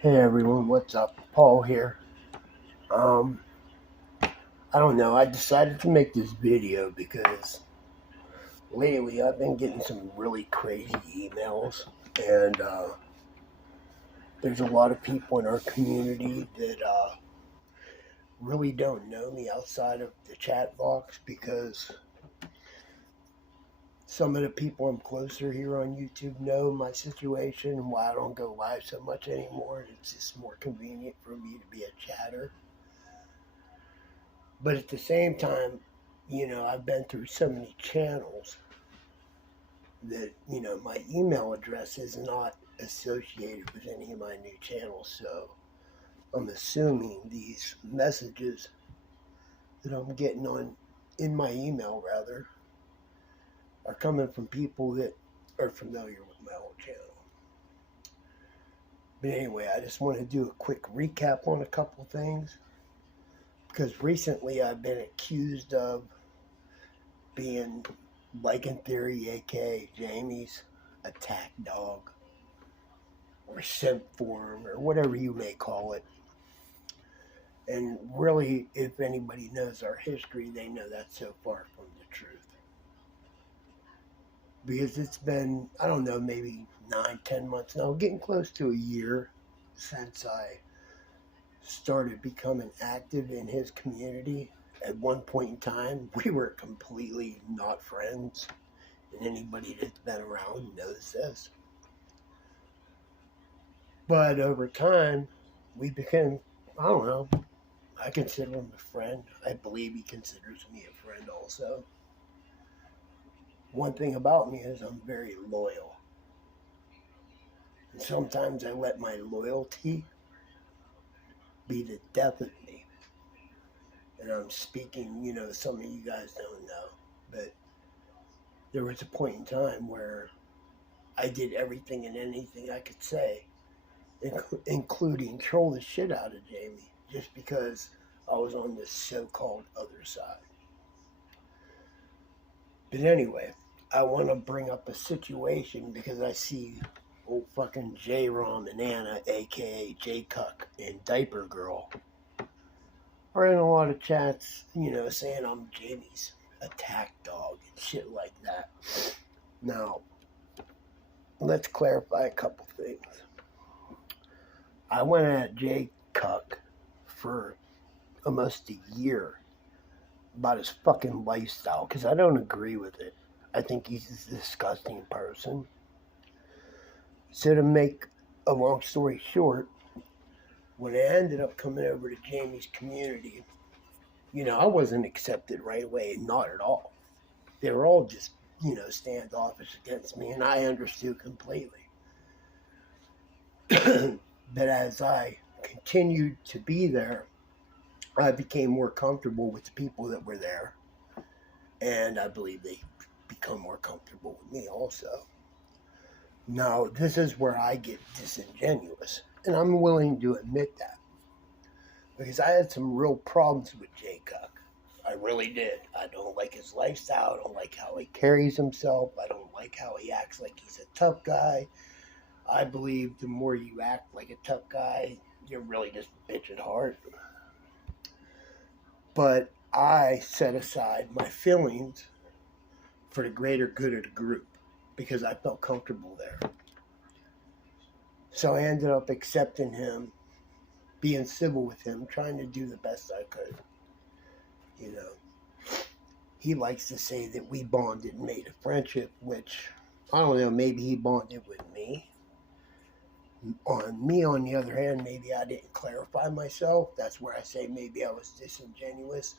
Hey everyone, what's up? Paul here. Um, I don't know. I decided to make this video because lately I've been getting some really crazy emails, and there's a lot of people in our community that really don't know me outside of the chat box because some of the people I'm closer here on YouTube know my situation and why I don't go live so much anymore. It's just more convenient for me to be a chatter. But at the same time, I've been through so many channels that, my email address is not associated with any of my new channels. So I'm assuming these messages that I'm getting on in my email rather are coming from people that are familiar with my old channel. But anyway, I just want to do a quick recap on a couple things because recently I've been accused of being like in theory, aka Jamie's attack dog or simp form or whatever you may call it. And really, if anybody knows our history, they know that's so far from the truth. Because it's been, I don't know, maybe 9, 10 months now, getting close to a year since I started becoming active in his community. At one point in time, we were completely not friends. And anybody that's been around knows this. But over time, we became, I don't know, I consider him a friend. I believe he considers me a friend also. One thing about me is I'm very loyal. And sometimes I let my loyalty be the death of me. And I'm speaking, some of you guys don't know. But there was a point in time where I did everything and anything I could say, including troll the shit out of Jamie, just because I was on this so-called other side. But anyway, I want to bring up a situation because I see old fucking J Rom and Anna, aka J Cuck and Diaper Girl, are in a lot of chats, saying I'm Jamie's attack dog and shit like that. Now, let's clarify a couple things. I went at J Cuck for almost a year about his fucking lifestyle because I don't agree with it. I think he's a disgusting person. So to make a long story short, when I ended up coming over to Jamie's community, I wasn't accepted right away, not at all. They were all just, standoffish against me, and I understood completely. But as I continued to be there, I became more comfortable with the people that were there, and I believe they become more comfortable with me also. Now, this is where I get disingenuous, and I'm willing to admit that. Because I had some real problems with Jay Cuck. I really did. I don't like his lifestyle. I don't like how he carries himself. I don't like how he acts like he's a tough guy. I believe the more you act like a tough guy, you're really just a bitch at heart. But I set aside my feelings for the greater good of the group because I felt comfortable there. So I ended up accepting him, being civil with him, trying to do the best I could. He likes to say that we bonded and made a friendship, which, I don't know, maybe he bonded with me. On the other hand, maybe I didn't clarify myself. That's where I say maybe I was disingenuous.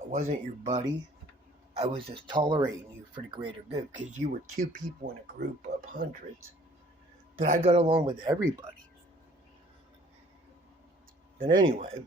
I wasn't your buddy. I was just tolerating you for the greater good because you were two people in a group of hundreds that I got along with everybody. But anyway,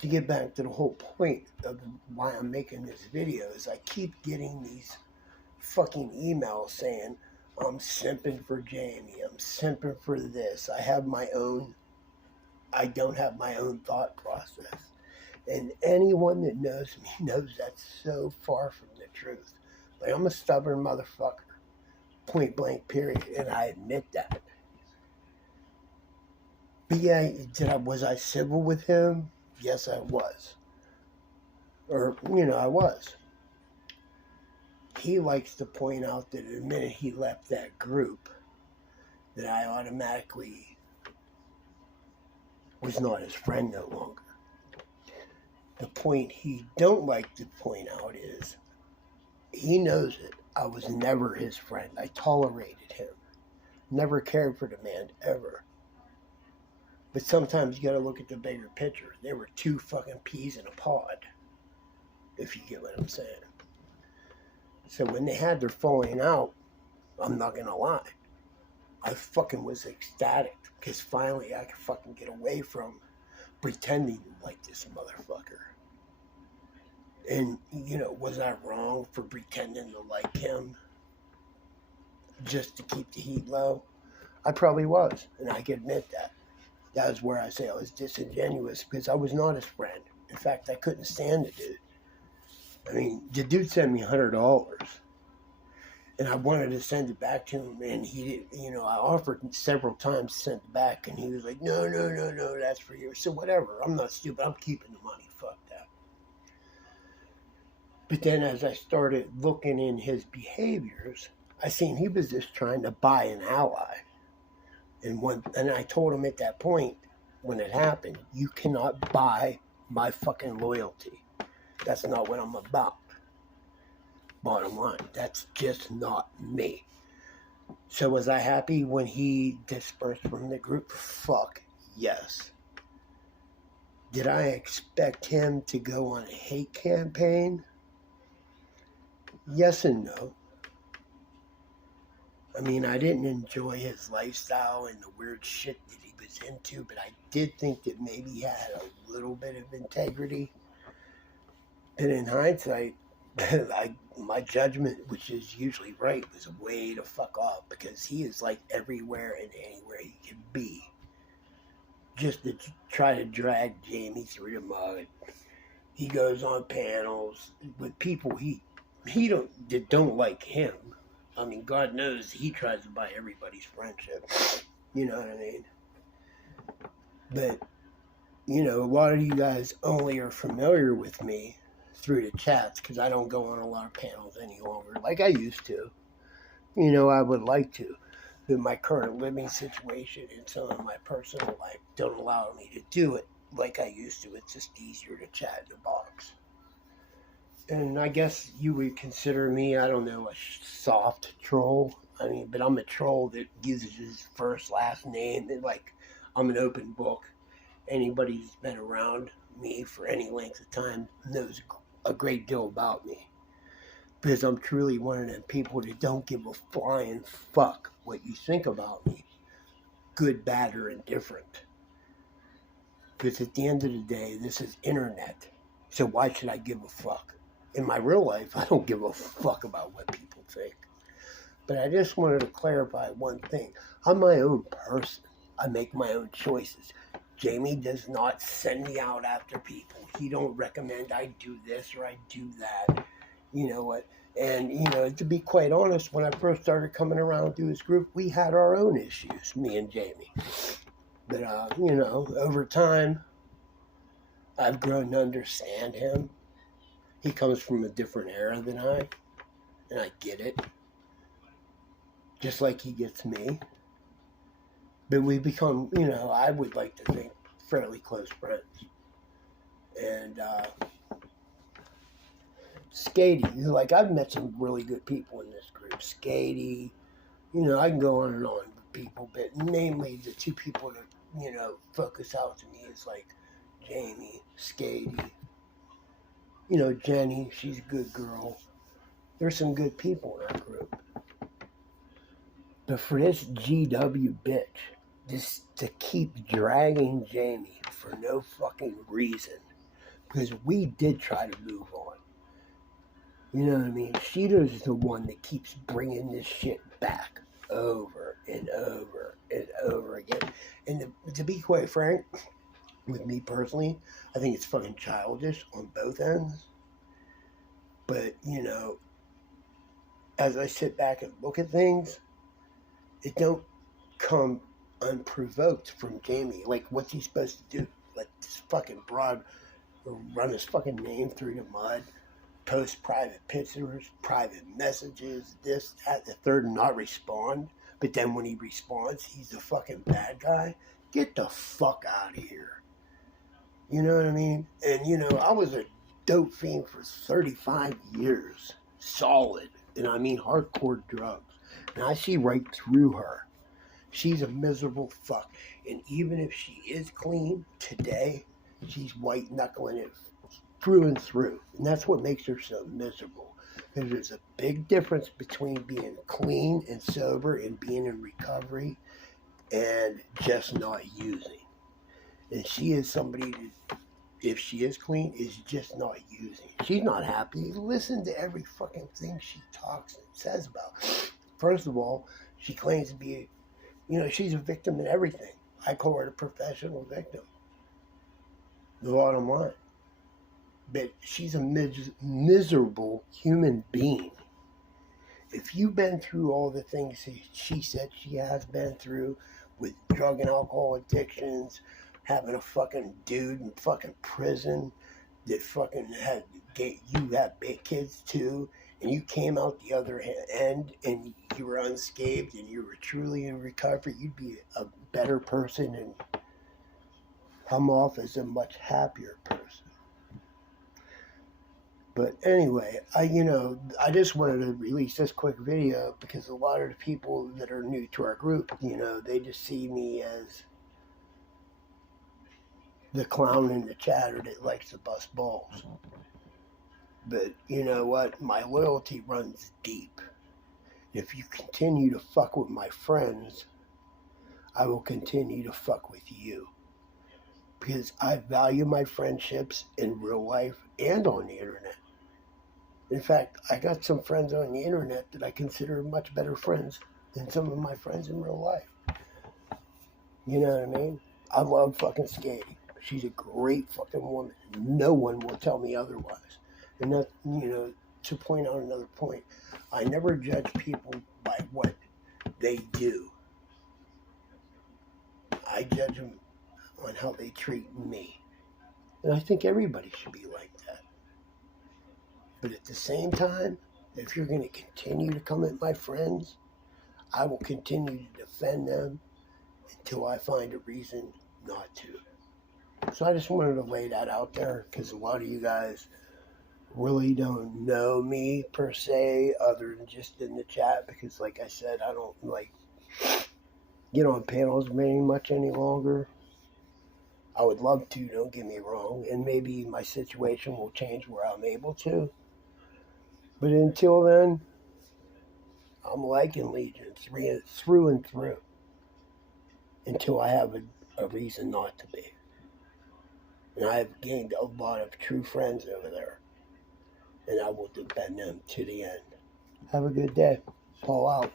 to get back to the whole point of why I'm making this video is I keep getting these fucking emails saying I'm simping for Jamie, I'm simping for this. I don't have my own thought process. And anyone that knows me knows that's so far from the truth. Like, I'm a stubborn motherfucker, point blank period, and I admit that. Yeah, was I civil with him? Yes, I was. Or, I was. He likes to point out that the minute he left that group, that I automatically was not his friend no longer. The point he don't like to point out is he knows it. I was never his friend. I tolerated him. Never cared for the man, ever. But sometimes you gotta look at the bigger picture. There were two fucking peas in a pod, if you get what I'm saying. So when they had their falling out, I'm not gonna lie, I fucking was ecstatic because finally I could fucking get away from pretending to like this motherfucker. And, was I wrong for pretending to like him just to keep the heat low? I probably was, and I can admit that. That was where I say I was disingenuous because I was not his friend. In fact, I couldn't stand the dude. I mean, the dude sent me $100, and I wanted to send it back to him, and he didn't. I offered several times to send it back, and he was like, no, that's for you. So whatever, I'm not stupid. I'm keeping the money. Fuck that. But then as I started looking in his behaviors, I seen he was just trying to buy an ally. And I told him at that point, when it happened, you cannot buy my fucking loyalty. That's not what I'm about. Bottom line, that's just not me. So was I happy when he dispersed from the group? Fuck yes. Did I expect him to go on a hate campaign? Yes and no. I mean, I didn't enjoy his lifestyle and the weird shit that he was into, but I did think that maybe he had a little bit of integrity. And in hindsight, my judgment, which is usually right, was way to fuck off because he is like everywhere and anywhere he can be. Just to try to drag Jamie through the mud. He goes on panels with people that don't like him. I mean, God knows he tries to buy everybody's friendship. You know what I mean? But, a lot of you guys only are familiar with me through the chats because I don't go on a lot of panels any longer like I used to. I would like to. But my current living situation and some of my personal life don't allow me to do it like I used to. It's just easier to chat in the box. And I guess you would consider me, I don't know, a soft troll. I mean, but I'm a troll that uses his first, last name. And like, I'm an open book. Anybody who's been around me for any length of time knows a great deal about me. Because I'm truly one of them people that don't give a flying fuck what you think about me. Good, bad, or indifferent. Because at the end of the day, this is internet. So why should I give a fuck? In my real life, I don't give a fuck about what people think. But I just wanted to clarify one thing. I'm my own person. I make my own choices. Jamie does not send me out after people. He don't recommend I do this or I do that. You know what? And, to be quite honest, when I first started coming around to his group, we had our own issues, me and Jamie. But, over time, I've grown to understand him. He comes from a different era than I, and I get it. Just like he gets me. But we become, I would like to think, fairly close friends. And, Skady, like I've met some really good people in this group. Skady, I can go on and on with people, but namely the two people that, focus out to me is like Jamie, Skady, Jenny, she's a good girl. There's some good people in our group. But for this GW bitch, just to keep dragging Jamie for no fucking reason, because we did try to move on. You know what I mean? Sheeta's the one that keeps bringing this shit back over and over and over again. And to be quite frank, with me personally, I think it's fucking childish on both ends. But, as I sit back and look at things, it don't come unprovoked from Jamie. Like, what's he supposed to do? Let this fucking broad run his fucking name through the mud, post private pictures, private messages, this, that, the third, and not respond. But then when he responds, he's the fucking bad guy. Get the fuck out of here. You know what I mean? And, you know, I was a dope fiend for 35 years. Solid. And I mean hardcore drugs. And I see right through her. She's a miserable fuck. And even if she is clean today, she's white knuckling it through and through. And that's what makes her so miserable. Because there's a big difference between being clean and sober and being in recovery and just not using. And she is somebody that, if she is clean, is just not using. She's not happy. Listen to every fucking thing she talks and says about. First of all, she claims to be, you know, she's a victim in everything. I call her a professional victim. The bottom line. But she's a miserable human being. If you've been through all the things she said she has been through with drug and alcohol addictions, having a fucking dude in fucking prison that fucking you had big kids too, and you came out the other end and you were unscathed and you were truly in recovery, you'd be a better person and come off as a much happier person. But anyway, I just wanted to release this quick video because a lot of the people that are new to our group, you know, they just see me as the clown in the chatter that likes to bust balls. But you know what? My loyalty runs deep. If you continue to fuck with my friends, I will continue to fuck with you. Because I value my friendships in real life and on the internet. In fact, I got some friends on the internet that I consider much better friends than some of my friends in real life. You know what I mean? I love fucking Skating. She's a great fucking woman. No one will tell me otherwise. And that, you know, to point out another point, I never judge people by what they do. I judge them on how they treat me. And I think everybody should be like that. But at the same time, if you're going to continue to come at my friends, I will continue to defend them until I find a reason not to. So I just wanted to lay that out there because a lot of you guys really don't know me per se other than just in the chat because like I said, I don't like get on panels very much any longer. I would love to, don't get me wrong, and maybe my situation will change where I'm able to. But until then, I'm liking Legion through and through until I have a reason not to be. And I have gained a lot of true friends over there. And I will defend them to the end. Have a good day. Paul out.